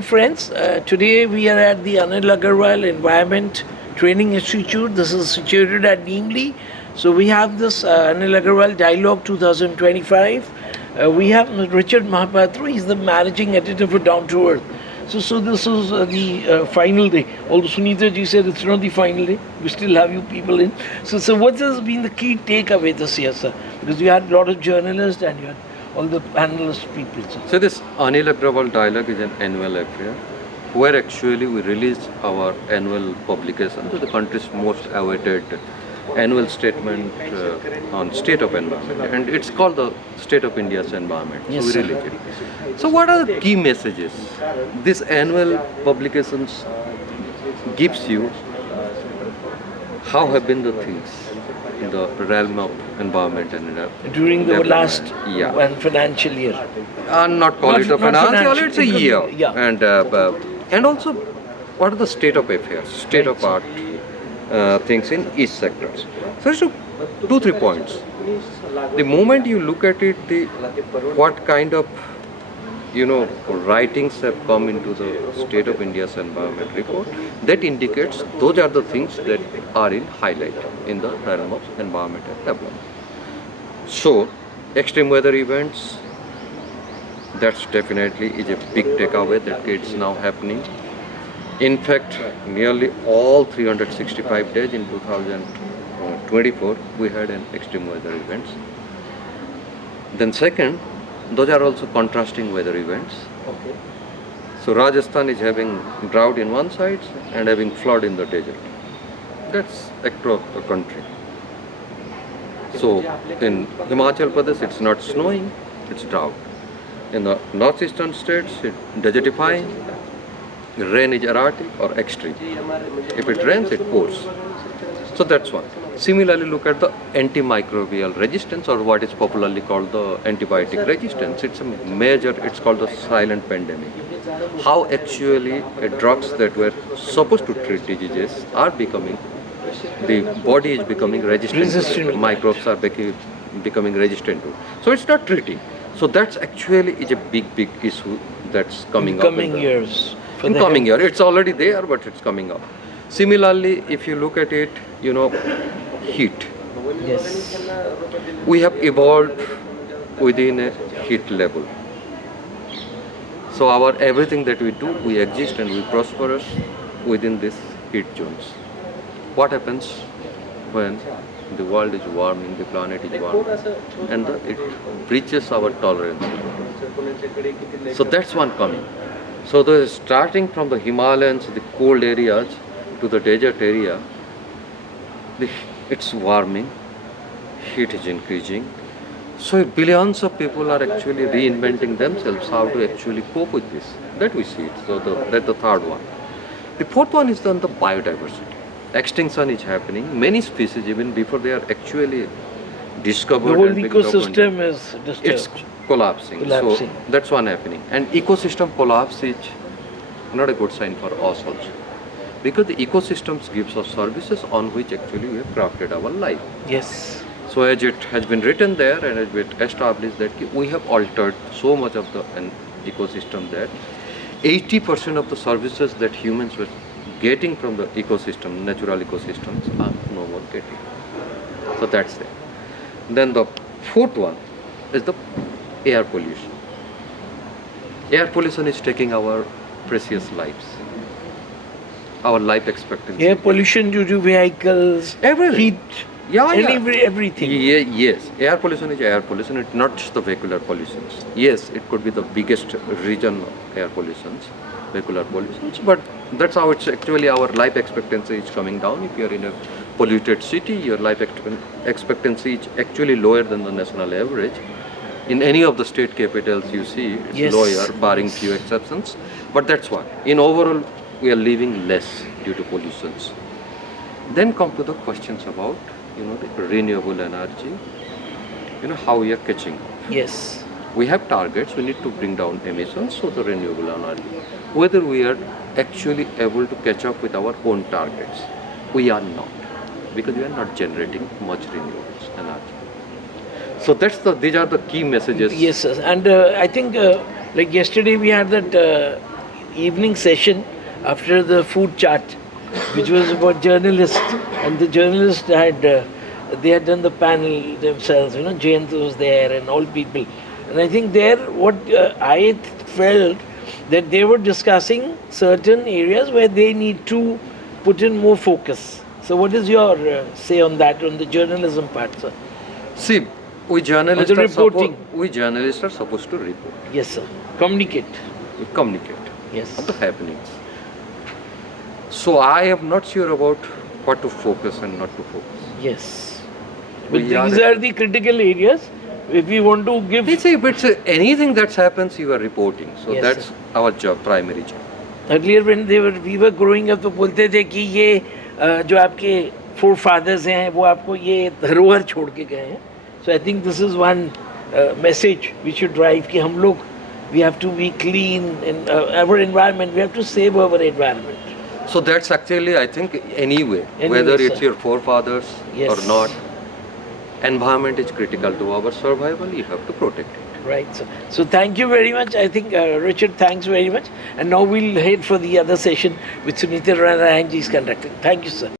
Friends, today we are at the Anil Agrawal Environment Training Institute. This is situated at Neemli. So we have this Anil Agrawal Dialogue 2025. We have Richard Mahapatra. He's the managing editor for Down to Earth. So this is the final day. Although Sunita ji said it's not the final day, we still have you people in. So what has been the key takeaway this year, sir? Because you had a lot of journalists and you had all the panelist people. Sir. So this Anil Agrawal Dialogue is an annual affair where actually we release our annual publication to the country's most awaited annual statement on state of environment, and it's called the State of India's Environment. Yes, so we release it. So what are the key messages this annual publications gives you? How have been the things in the realm of environment and During the last yeah. financial year. Not call it a financial, it's a year. Yeah. And also, what are the state of affairs, state of art things in each sector. So it's 2-3 points. The moment you look at it, what kind of writings have come into the State of India's Environment Report, that indicates those are the things that are in highlight in the realm of environment and development. So, extreme weather events, that's definitely is a big takeaway that it's now happening. In fact, nearly all 365 days in 2024, we had an extreme weather events. Then second, those are also contrasting weather events. Okay. So Rajasthan is having drought in one side and having flood in the desert. That's across the country. So in Himachal Pradesh, it's not snowing, it's drought. In the northeastern states, it's desertifying. Rain is erratic or extreme. If it rains, it pours. So that's one. Similarly, look at the antimicrobial resistance, or what is popularly called the antibiotic resistance. It's a major, it's called the silent pandemic. How actually drugs that were supposed to treat diseases are becoming, the body is becoming resistant. Microbes are becoming resistant to. So it's not treating. So that's actually is a big issue that's coming up. In coming years. In coming year. It's already there, but it's coming up. Similarly, if you look at it, heat. Yes. We have evolved within a heat level. So our everything that we do, we exist and we prosper within these heat zones. What happens when the world is warming, the planet is warming, and it breaches our tolerance? So that's one coming. So starting from the Himalayas, the cold areas, to the desert area, it's warming, heat is increasing. So billions of people are actually reinventing themselves how to actually cope with this. That we see it. So that's the third one. The fourth one is on the biodiversity. Extinction is happening. Many species, even before they are actually discovered, the whole ecosystem is disturbed. It's collapsing. So that's one happening. And ecosystem collapse is not a good sign for us also. Because the ecosystems gives us services on which actually we have crafted our life. Yes. So as it has been written there and has been established that we have altered so much of the ecosystem that 80% of the services that humans were getting from the ecosystem, natural ecosystems, are no more getting. So that's it. Then the fourth one is the air pollution. Air pollution is taking our precious lives. Our life expectancy. Air pollution due to vehicles, everything. Heat, everything. Yes, air pollution is air pollution. It's not just the vehicular pollutions. Yes, it could be the biggest region of air pollutions, vehicular pollutions, but that's how it's actually our life expectancy is coming down. If you're in a polluted city, your life expectancy is actually lower than the national average. In any of the state capitals you see, it's lower, barring few exceptions. But that's why. In overall, we are living less due to pollutions. Then come to the questions about, the renewable energy, how we are catching. Yes. We have targets, we need to bring down emissions, so the renewable energy. Whether we are actually able to catch up with our own targets, we are not, because we are not generating much renewable energy. So these are the key messages. Yes, sir. And I think like yesterday we had that evening session after the food chat, which was about journalists, and the journalists they had done the panel themselves. You know, Jayant was there and all people, and I think there what I felt that they were discussing certain areas where they need to put in more focus. So, what is your say on that, on the journalism part, sir? See, we journalists, On the reporting. we journalists are supposed to report, Yes, sir. Communicate. we communicate Yes. on the happenings. So I am not sure about what to focus and not to focus. Yes. But We are- these are the critical areas. If we want to give. But anything that happens, you are reporting. So Yes, that's sir. our job, primary job. Earlier when we were growing up तो बोलते थे कि ये जो आपके forefathers हैं वो आपको ये धरोहर छोड़ के गए हैं. So I think this is one message we should drive कि हम लोग we have to be clean in our environment. We have to save our environment. So that's actually, I think, anyway, Anyway, whether it's sir. your forefathers Yes. or not, environment is critical to our survival. You have to protect it. Right, sir. So thank you very much. I think Richard, thanks very much. And now we'll head for the other session which Sunita Ranayan ji is conducting. Thank you, sir.